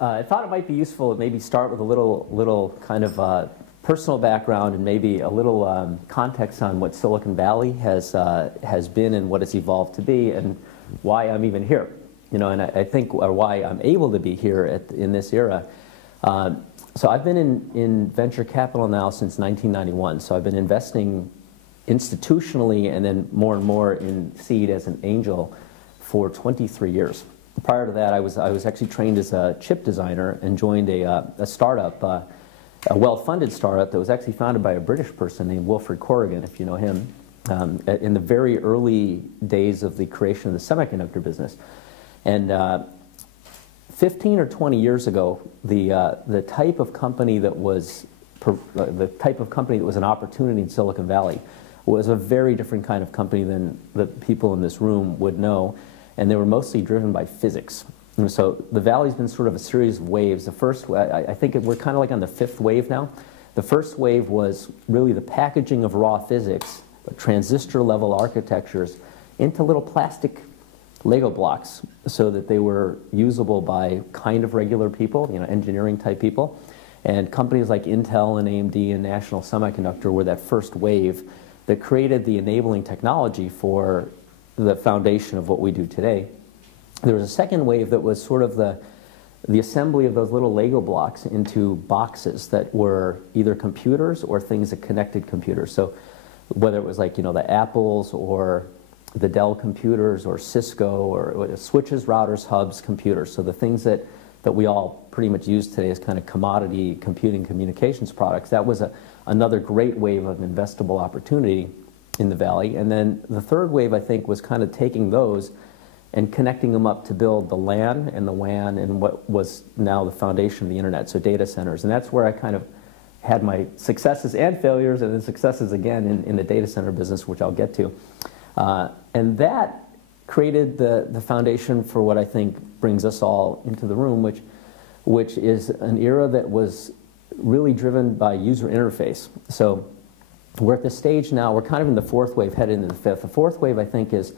I thought it might be useful to maybe start with a little kind of personal background and maybe a little context on what Silicon Valley has been and what it's evolved to be and why I'm even here. You know, and I think, or why I'm able to be here in this era. So I've been in venture capital now since 1991. So I've been investing institutionally and then more and more in seed as an angel for 23 years. Prior to that, I was actually trained as a chip designer and joined a startup, a well-funded startup that was actually founded by a British person named Wilfred Corrigan, if you know him, in the very early days of the creation of the semiconductor business. And 15 or 20 years ago, the type of company that was an opportunity in Silicon Valley was a very different kind of company than the people in this room would know. And they were mostly driven by physics. And so the Valley's been sort of a series of waves. The first, I think we're kind of like on the fifth wave now. The first wave was really the packaging of raw physics, transistor level architectures, into little plastic Lego blocks so that they were usable by kind of regular people, you know, engineering type people. And companies like Intel and AMD and National Semiconductor were that first wave that created the enabling technology for the foundation of what we do today. There was a second wave that was sort of the assembly of those little Lego blocks into boxes that were either computers or things that connected computers. So whether it was like, you know, the Apples or the Dell computers or Cisco or switches, routers, hubs, computers. So the things that we all pretty much use today as kind of commodity computing communications products. That was another great wave of investable opportunity in the Valley. And then the third wave, I think, was kind of taking those and connecting them up to build the LAN and the WAN and what was now the foundation of the internet, so data centers. And that's where I kind of had my successes and failures and then successes again in the data center business, which I'll get to. And that created the foundation for what I think brings us all into the room, which is an era that was really driven by user interface. So we're at the stage now, we're kind of in the fourth wave, headed into the fifth. The fourth wave, I think, is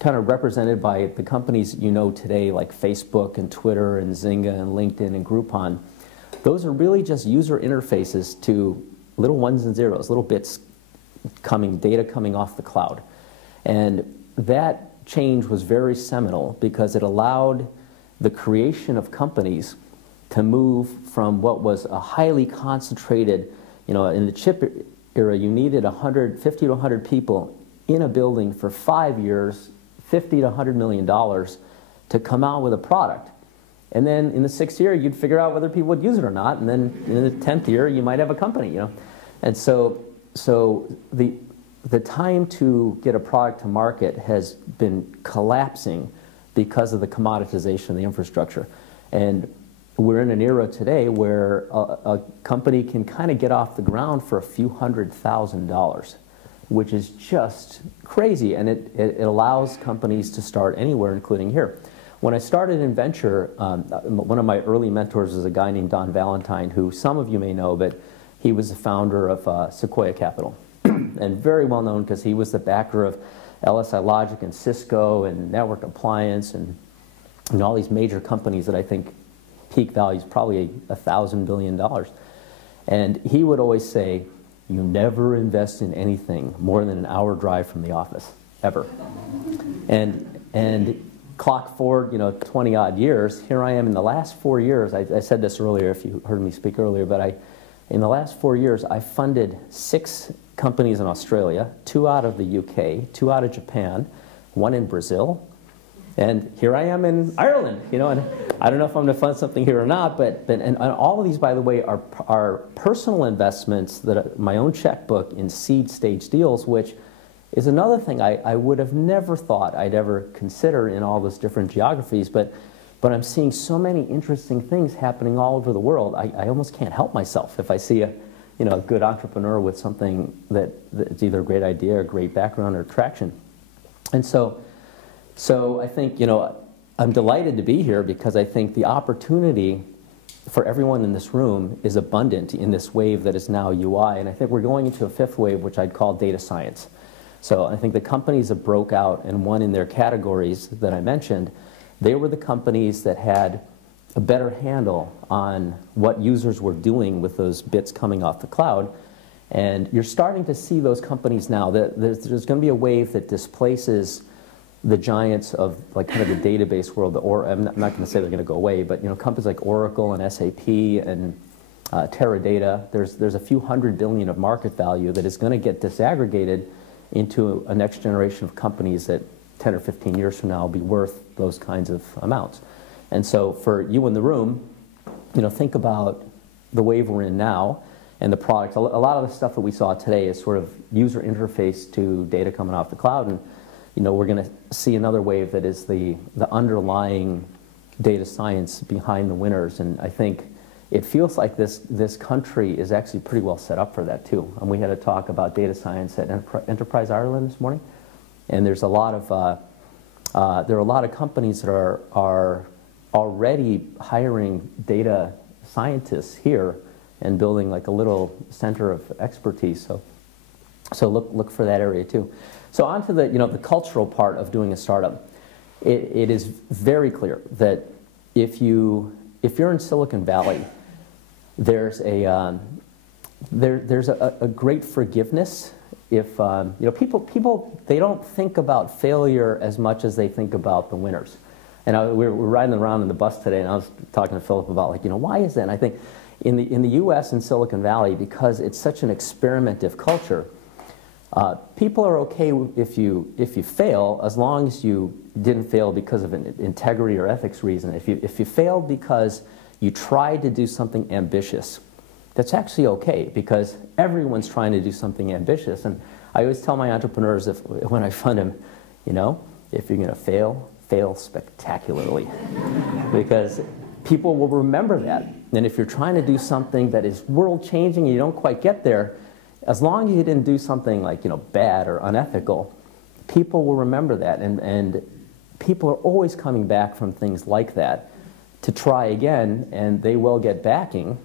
kind of represented by the companies you know today, like Facebook and Twitter and Zynga and LinkedIn and Groupon. Those are really just user interfaces to little ones and zeros, little bits data coming off the cloud. And that change was very seminal because it allowed the creation of companies to move from what was a highly concentrated, you know, in the chip era, you needed 50 to 100 people in a building for 5 years, $50 to $100 million to come out with a product. And then in the 6th year, you'd figure out whether people would use it or not. And then in the 10th year, you might have a company, you know. And so the time to get a product to market has been collapsing because of the commoditization of the infrastructure. And we're in an era today where a company can kind of get off the ground for a few $100,000, which is just crazy. And it allows companies to start anywhere, including here. When I started in venture, one of my early mentors was a guy named Don Valentine, who some of you may know, but he was the founder of Sequoia Capital. And very well known because he was the backer of LSI Logic and Cisco and Network Appliance and all these major companies that I think peak value is probably $1,000 billion. And he would always say, you never invest in anything more than an hour drive from the office, ever. And clock forward, you know, 20 odd years, here I am in the last 4 years. I said this earlier if you heard me speak earlier, but in the last 4 years, I funded 6 companies in Australia, 2 out of the UK, 2 out of Japan, 1 in Brazil, and here I am in Ireland, you know, and I don't know if I'm going to fund something here or not, and all of these, by the way, are personal investments that my own checkbook in seed stage deals, which is another thing I would have never thought I'd ever consider in all those different geographies, but I'm seeing so many interesting things happening all over the world. I almost can't help myself if I see a good entrepreneur with something that's either a great idea or great background or traction. And so I think, you know, I'm delighted to be here because I think the opportunity for everyone in this room is abundant in this wave that is now UI. And I think we're going into a 5th wave, which I'd call data science. So I think the companies that broke out and won in their categories that I mentioned, they were the companies that had a better handle on what users were doing with those bits coming off the cloud. And you're starting to see those companies now. There's going to be a wave that displaces the giants of like kind of the database world. Or I'm not going to say they're going to go away, but companies like Oracle and SAP and Teradata. There's a few $100 billion of market value that is going to get disaggregated into a next generation of companies that 10 or 15 years from now will be worth those kinds of amounts. And so for you in the room, think about the wave we're in now and the products. A lot of the stuff that we saw today is sort of user interface to data coming off the cloud. And we're going to see another wave that is the underlying data science behind the winners. And I think it feels like this country is actually pretty well set up for that too. And we had a talk about data science at Enterprise Ireland this morning. And there's a lot of there are a lot of companies that are already hiring data scientists here and building like a little center of expertise. So look for that area too. So on to the cultural part of doing a startup. It is very clear that if you're in Silicon Valley, there's a great forgiveness. If people they don't think about failure as much as they think about the winners. And we were riding around in the bus today, and I was talking to Philip about why is that? And I think in the U.S. and Silicon Valley, because it's such an experimentative culture, people are okay if you fail as long as you didn't fail because of an integrity or ethics reason. If you failed because you tried to do something ambitious, that's actually okay because everyone's trying to do something ambitious. And I always tell my entrepreneurs when I fund them, if you're going to fail, fail spectacularly because people will remember that. And if you're trying to do something that is world-changing and you don't quite get there, as long as you didn't do something like bad or unethical, people will remember that. And people are always coming back from things like that to try again, and they will get backing.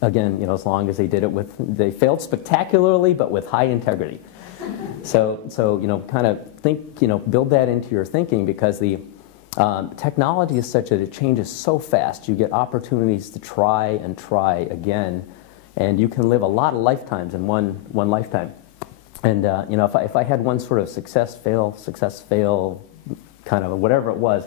Again, as long as they did it they failed spectacularly, but with high integrity. So kind of think, build that into your thinking because the technology is such that it changes so fast. You get opportunities to try and try again, and you can live a lot of lifetimes in one lifetime. And if I had one sort of success, fail, kind of whatever it was,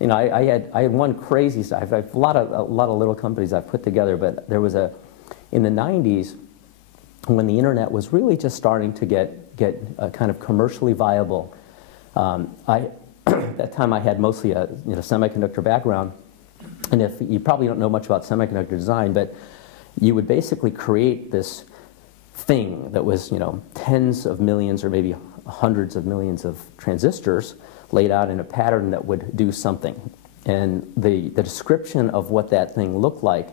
I had one crazy stuff. I have a lot of little companies I've put together, but there was in the 90s when the internet was really just starting to get kind of commercially viable. At that time I had mostly a semiconductor background, and if you probably don't know much about semiconductor design, but you would basically create this thing that was tens of millions or maybe hundreds of millions of transistors laid out in a pattern that would do something. And the description of what that thing looked like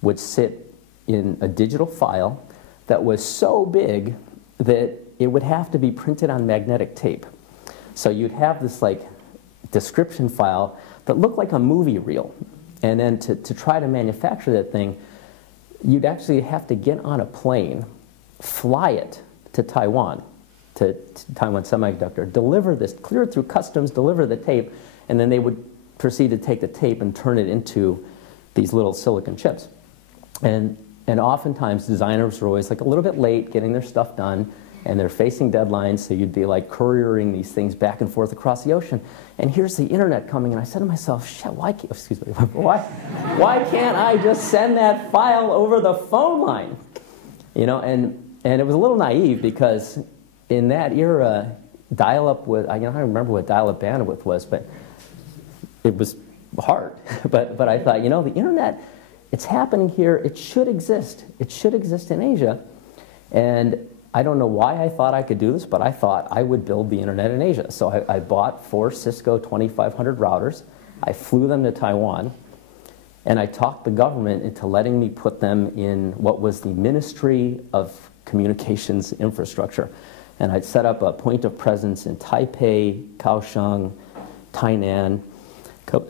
would sit in a digital file that was so big that it would have to be printed on magnetic tape. So you'd have this like description file that looked like a movie reel. And then to try to manufacture that thing, you'd actually have to get on a plane, fly it to Taiwan, to Taiwan Semiconductor, deliver this, clear it through customs, deliver the tape, and then they would proceed to take the tape and turn it into these little silicon chips. And oftentimes designers were always like a little bit late getting their stuff done, and they're facing deadlines, so you'd be like couriering these things back and forth across the ocean. And here's the internet coming, and I said to myself, shit, why can't I just send that file over the phone line? And it was a little naive because in that era, dial-up was, I don't remember what dial-up bandwidth was, but it was hard. But I thought, the internet, it's happening here. It should exist. It should exist in Asia. And I don't know why I thought I could do this, but I thought I would build the internet in Asia. So I bought 4 Cisco 2500 routers. I flew them to Taiwan. And I talked the government into letting me put them in what was the Ministry of Communications Infrastructure. And I'd set up a point of presence in Taipei, Kaohsiung, Tainan,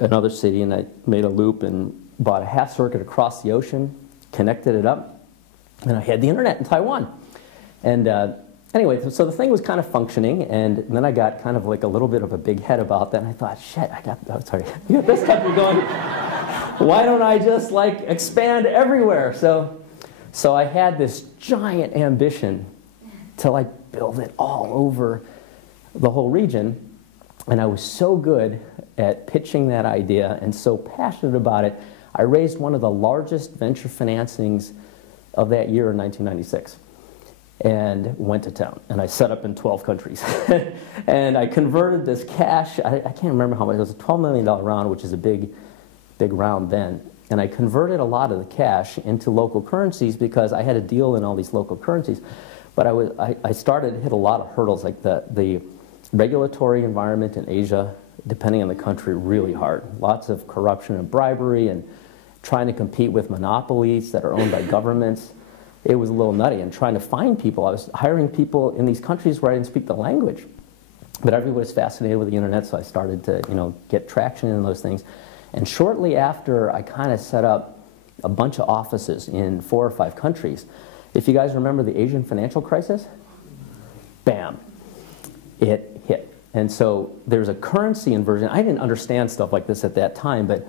another city, and I made a loop and bought a half circuit across the ocean, connected it up, and I had the internet in Taiwan. And anyway, so the thing was kind of functioning, and then I got kind of like a little bit of a big head about that, and I thought, shit, sorry, you got this type of going, why don't I just like expand everywhere? So I had this giant ambition to like build it all over the whole region, and I was so good at pitching that idea and so passionate about it, I raised one of the largest venture financings of that year in 1996 and went to town. And I set up in 12 countries. And I converted this cash, I can't remember how much, it was a $12 million round, which is a big round then. And I converted a lot of the cash into local currencies because I had a deal in all these local currencies. But I started to hit a lot of hurdles, like the regulatory environment in Asia, depending on the country, really hard. Lots of corruption and bribery and trying to compete with monopolies that are owned by governments. It was a little nutty. And trying to find people, I was hiring people in these countries where I didn't speak the language. But everybody was fascinated with the internet, so I started to get traction in those things. And shortly after, I kind of set up a bunch of offices in 4 or 5 countries. If you guys remember the Asian financial crisis, bam, it hit. And so there's a currency inversion. I didn't understand stuff like this at that time, but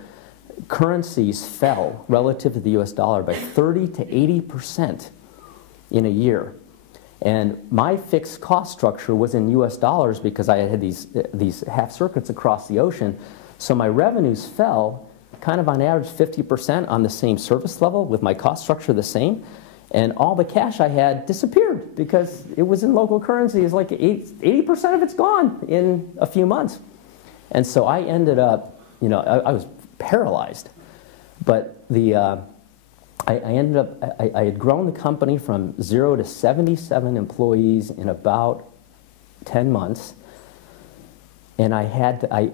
currencies fell relative to the US dollar by 30 to 80% in a year. And my fixed cost structure was in US dollars because I had these half circuits across the ocean. So my revenues fell kind of on average 50% on the same service level with my cost structure the same. And all the cash I had disappeared because it was in local currency. It's like 80% of it's gone in a few months. And so I ended up, I was paralyzed. But I had grown the company from 0 to 77 employees in about 10 months. And I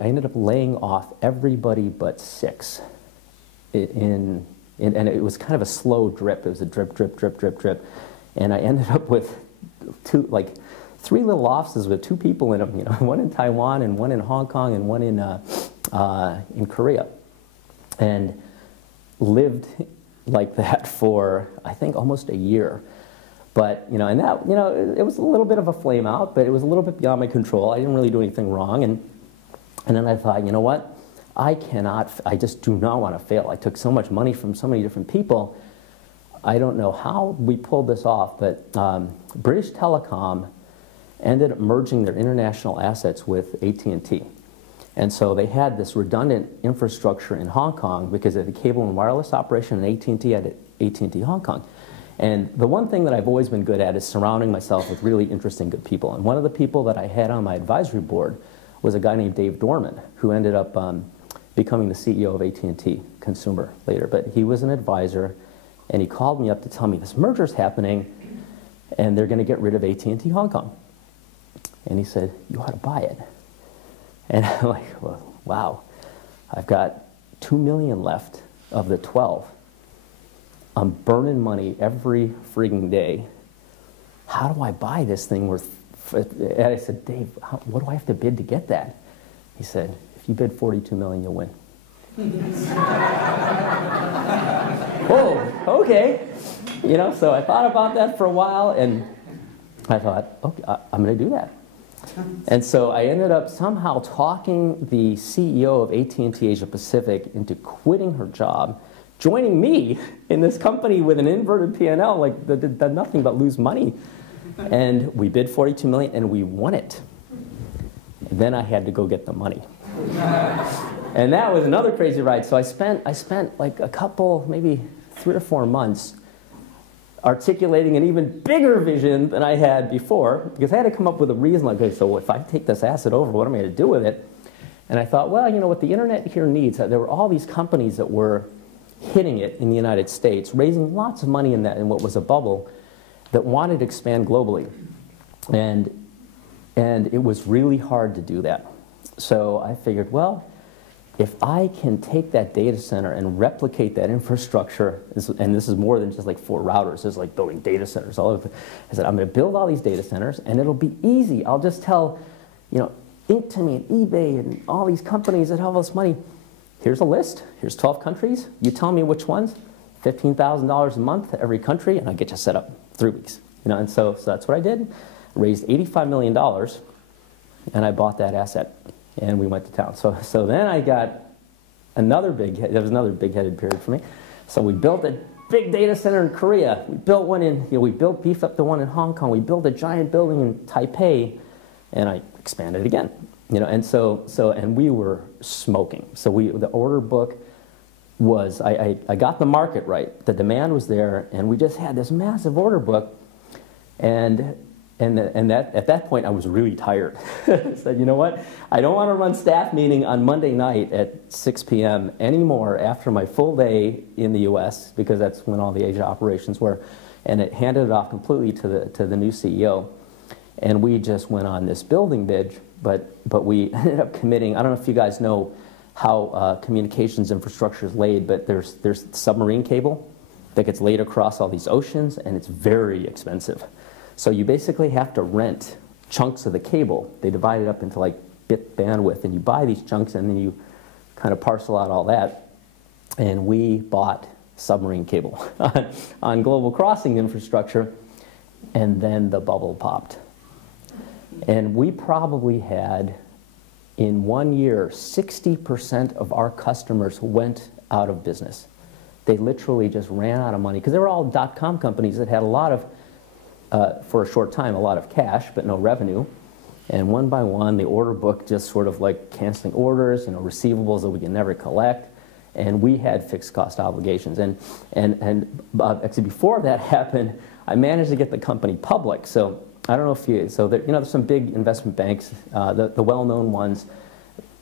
ended up laying off everybody but 6 and it was kind of a slow drip. It was a drip, drip, drip, drip, drip. And I ended up with 3 little offices with 2 people in them, one in Taiwan and one in Hong Kong and one in Korea. And lived like that for, I think, almost a year. But, and that, it was a little bit of a flame out, but it was a little bit beyond my control. I didn't really do anything wrong. And then I thought, you know what? I just do not want to fail. I took so much money from so many different people. I don't know how we pulled this off, but British Telecom ended up merging their international assets with AT&T. And so they had this redundant infrastructure in Hong Kong because of the cable and wireless operation, and AT&T had AT&T Hong Kong. And the one thing that I've always been good at is surrounding myself with really interesting, good people. And one of the people that I had on my advisory board was a guy named Dave Dorman, who ended up becoming the CEO of AT&T Consumer later. But he was an advisor, and he called me up to tell me this merger's happening, and they're going to get rid of AT&T Hong Kong. And he said, you ought to buy it. And I'm like, well, wow, I've got $2 million left of the 12. I'm burning money every frigging day. How do I buy this thing worth? And I said, Dave, what do I have to bid to get that? He said, if you bid $42 million, you'll win. Whoa, okay. So I thought about that for a while, and I thought, okay, I'm going to do that. And so I ended up somehow talking the CEO of AT&T Asia Pacific into quitting her job, joining me in this company with an inverted P&L, like that did nothing but lose money. And we bid $42 million, and we won it. And then I had to go get the money. And that was another crazy ride. So I spent like a couple, maybe 3 or 4 months articulating an even bigger vision than I had before, because I had to come up with a reason, like, okay, so if I take this asset over, what am I going to do with it? And I thought, well, what the internet here needs, there were all these companies that were hitting it in the United States, raising lots of money in what was a bubble, that wanted to expand globally. And it was really hard to do that. So I figured, well, if I can take that data center and replicate that infrastructure, and this is more than just like 4 routers, it's like building data centers all over. I said, I'm going to build all these data centers, and it'll be easy. I'll just tell, Inktomi and eBay and all these companies that have all this money, here's a list, here's 12 countries, you tell me which ones, $15,000 a month every country, and I'll get you set up 3 weeks. And so that's what I did. raised $85 million, and I bought that asset, and we went to town. So then I got another there was another big-headed period for me. So we built a big data center in Korea. We built one beefed up the one in Hong Kong. We built a giant building in Taipei, and I expanded again. And we were smoking. So the order book was, I got the market right. The demand was there, and we just had this massive order book. And at that point, I was really tired. I said, you know what? I don't want to run staff meeting on Monday night at 6 p.m. anymore after my full day in the U.S., because that's when all the Asia operations were. And it handed it off completely to the new CEO. And we just went on this building bid, but we ended up committing. I don't know if you guys know how communications infrastructure is laid, but there's submarine cable that gets laid across all these oceans, and it's very expensive. So you basically have to rent chunks of the cable. They divide it up into like bit bandwidth, and you buy these chunks, and then you kind of parcel out all that. And we bought submarine cable on global crossing infrastructure, and then the bubble popped. And we probably had, in 1 year, 60% of our customers went out of business. They literally just ran out of money, because they were all dot-com companies that had a lot of, for a short time, a lot of cash, but no revenue. And one by one, the order book just sort of like canceling orders, receivables that we could never collect. And we had fixed cost obligations. And actually, before that happened, I managed to get the company public. So I don't know if there's some big investment banks, the well-known ones.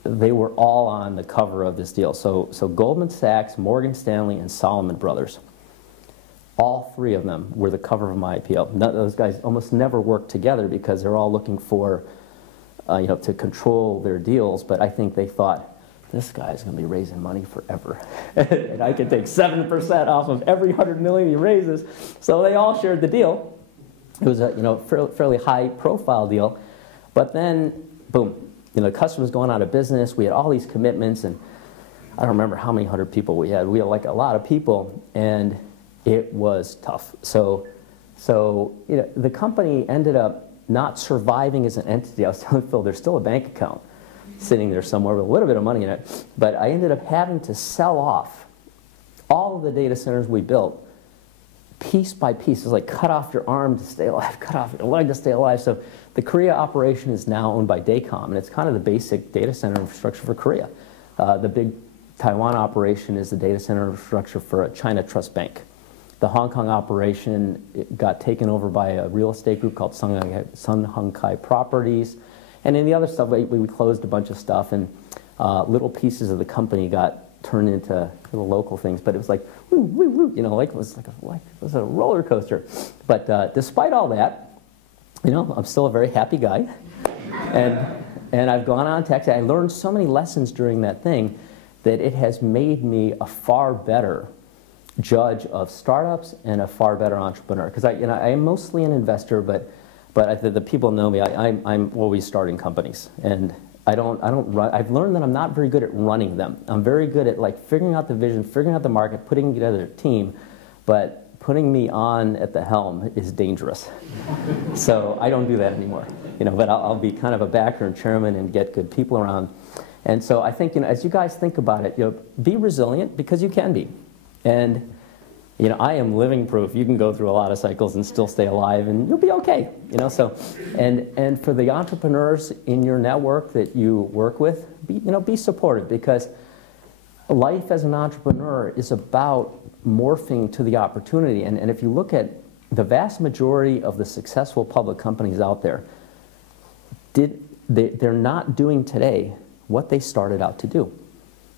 They were all on the cover of this deal. So Goldman Sachs, Morgan Stanley, and Salomon Brothers. All three of them were the cover of my IPO. Those guys almost never worked together because they're all looking for, to control their deals. But I think they thought, this guy's going to be raising money forever, and I can take 7% off of every $100 million he raises. So they all shared the deal. It was a fairly high-profile deal, but then boom, the customer's going out of business. We had all these commitments, and I don't remember how many hundred people we had. We had like a lot of people, and it was tough. So the company ended up not surviving as an entity. I was telling Phil, there's still a bank account sitting there somewhere with a little bit of money in it, but I ended up having to sell off all of the data centers we built piece by piece. It's like cut off your arm to stay alive, cut off your leg to stay alive. So the Korea operation is now owned by Daycom, and it's kind of the basic data center infrastructure for Korea. The big Taiwan operation is the data center infrastructure for a China Trust Bank. The Hong Kong operation got taken over by a real estate group called Sun Hung Kai Properties. And in the other stuff, we closed a bunch of stuff, and little pieces of the company got turned into little local things. But it was like, woo, woo, woo, it was a roller coaster. But despite all that, I'm still a very happy guy. And I've gone on tech. I learned so many lessons during that thing that it has made me a far better judge of startups and a far better entrepreneur. Because I am mostly an investor, but the people know me. I'm always starting companies, and I don't run. I've learned that I'm not very good at running them. I'm very good at like figuring out the vision, figuring out the market, putting together a team, but putting me on at the helm is dangerous. So I don't do that anymore. But I'll be kind of a backer and chairman and get good people around. And so I think, as you guys think about it, be resilient, because you can be. And I am living proof. You can go through a lot of cycles and still stay alive, and you'll be okay. So, and for the entrepreneurs in your network that you work with, be supportive, because life as an entrepreneur is about morphing to the opportunity. And if you look at the vast majority of the successful public companies out there, they're not doing today what they started out to do.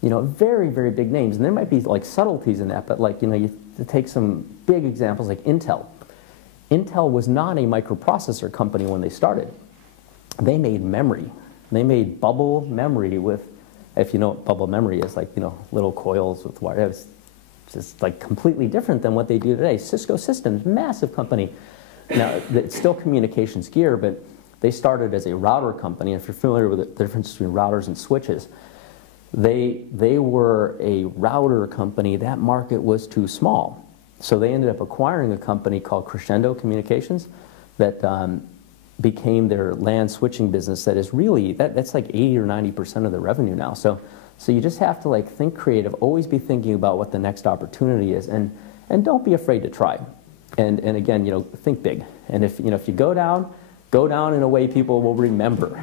Very, very big names, and there might be like subtleties in that, but like, you take some big examples like Intel. Intel was not a microprocessor company when they started. They made memory. They made bubble memory with, if you know what bubble memory is, like, little coils with wire. It's just like completely different than what they do today. Cisco Systems, massive company. Now, it's still communications gear, but they started as a router company. If you're familiar with the difference between routers and switches, they were a router company. That market was too small. So they ended up acquiring a company called Crescendo Communications that became their LAN switching business that is really, that's like 80 or 90% of the revenue now. So you just have to like think creative, always be thinking about what the next opportunity is, and don't be afraid to try. And again, think big. And if you go down in a way people will remember.